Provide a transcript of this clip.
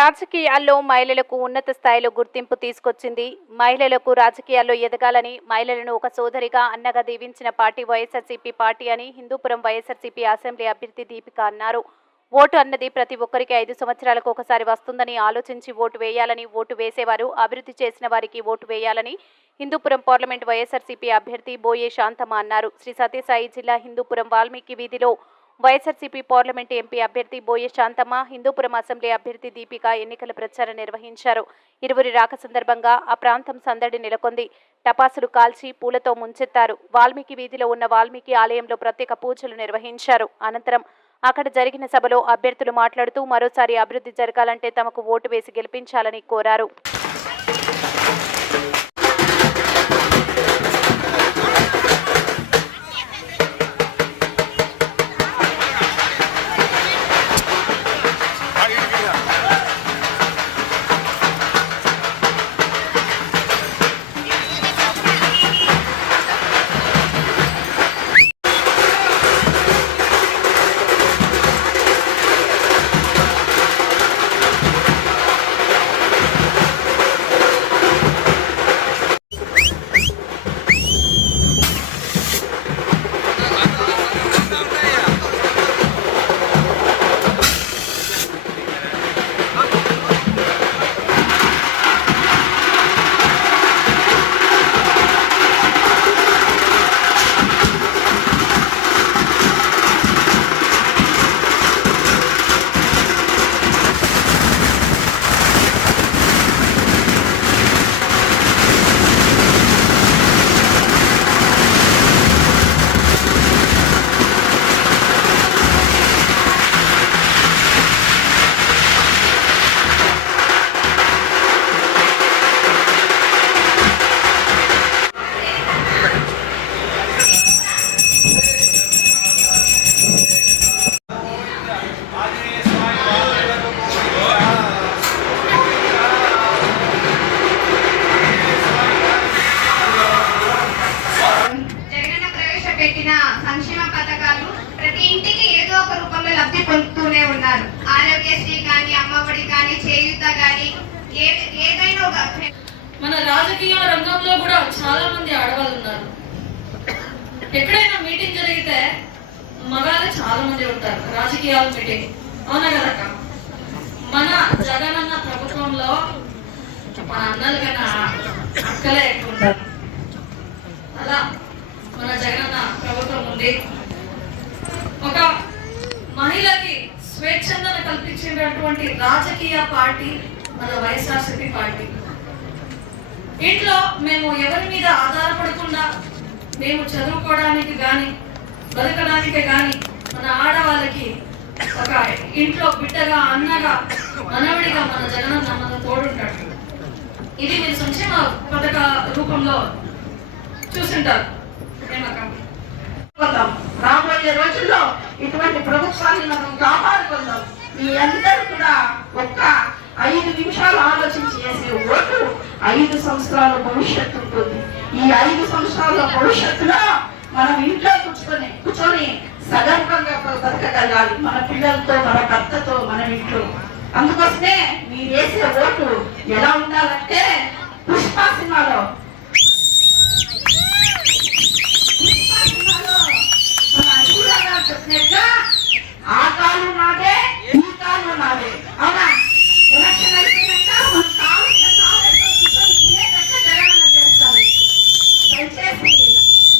రాజకీయాల్లో మహిళలకు ఉన్నత స్థాయిలో గుర్తింపు తీసుకొచ్చింది. మహిళలకు రాజకీయాల్లో ఎదగాలని, మహిళలను ఒక సోదరిగా, అన్నగా దీవించిన పార్టీ వైఎస్ఆర్సీపీ పార్టీ అని హిందూపురం వైఎస్ఆర్సీపీ అసెంబ్లీ అభ్యర్థి దీపిక అన్నారు. ఓటు అన్నది ప్రతి ఒక్కరికి 5 సంవత్సరాలకు ఒకసారి వస్తుందని ఆలోచించి ఓటు వేయాలని, ఓటు వేసేవారు అభివృద్ధి చేసిన వారికి ఓటు వేయాలని హిందూపురం పార్లమెంట్ వైఎస్ఆర్సీపీ అభ్యర్థి బోయే శాంతమ్మ అన్నారు. శ్రీ సత్యసాయి జిల్లా హిందూపురం వాల్మీకి వీధిలో వైఎస్ఆర్సీపీ పార్లమెంట్ ఎంపీ అభ్యర్థి బోయే శాంతమ్మ, హిందూపురం అసెంబ్లీ అభ్యర్థి దీపిక ఎన్నికల ప్రచారం నిర్వహించారు. ఇరువురి రాక సందర్భంగా ఆ ప్రాంతం సందడి నెలకొంది. టపాసులు కాల్చి పూలతో ముంచెత్తారు. వాల్మీకి వీధిలో ఉన్న వాల్మీకి ఆలయంలో ప్రత్యేక పూజలు నిర్వహించారు. అనంతరం అక్కడ జరిగిన సభలో అభ్యర్థులు మాట్లాడుతూ మరోసారి అభివృద్ధి జరగాలంటే తమకు ఓటు వేసి గెలిపించాలని కోరారు. పెట్టిన సంక్షేమ పథకాలు ప్రతి ఇంటికి ఏదో ఒక రూపంలో లబ్ధి పొందుతూనే ఉన్నారు. ఆరోగ్యశ్రీ కానీ, అమ్మఒడి కానీ, చేయూత కానీ ఏదైనా ఒక మన రాజకీయ రంగంలో కూడా చాలా మంది ఆడవాళ్ళు ఉన్నారు. ఎక్కడైనా మీటింగ్ జరిగితే మగాళ్ళు చాలా మంది ఉంటారు. రాజకీయాల మీటింగ్ అవునా కదక్క? మన జగనన్న ప్రభుత్వంలో మన అన్నలు కన్నా అక్కలే ఎక్కువ ఉంటారు. అలా మన జగనన్న ప్రభుత్వం ఉంది. ఒక మహిళకి స్వేచ్ఛను కల్పించేటటువంటి రాజకీయ పార్టీ మన వైఎస్ఆర్సీపీ పార్టీ. ఇంట్లో మేము ఎవరి మీద ఆధారపడకుండా మేము చదువుకోవడానికి కానీ, బతకడానికి కానీ మన ఆడవాళ్ళకి ఒక ఇంట్లో బిడ్డగా, అన్నగా, మనవడిగా మన జగనన్న మన తోడుంటాడు. ఇది మీరు సంక్షేమ పథక రూపంలో చూసింటారు. రాబోయే రోజుల్లో ఇటువంటి ప్రభుత్వాన్ని మనం కాపాడుకుందాం. మీ అందరూ కూడా ఒక్క 5 నిమిషాలు ఆలోచించి చేసే ఓటు 5 సంవత్సరాల భవిష్యత్తు ఉంటుంది. ఈ 5 సంవత్సరాల భవిష్యత్తులో మనం ఇంట్లో కూర్చొని సగర్భంగా బతకగలగాలి, మన పిల్లలతో, మన భర్తతో, మన ఇంట్లో. అందుకోసమే మీరు వేసే ఓటు ఎలా ఉండాలంటే పుష్ప సినిమాలో చెప్పినట్టు ఆ కాలు నాదే, ఈ కాలు నాదే.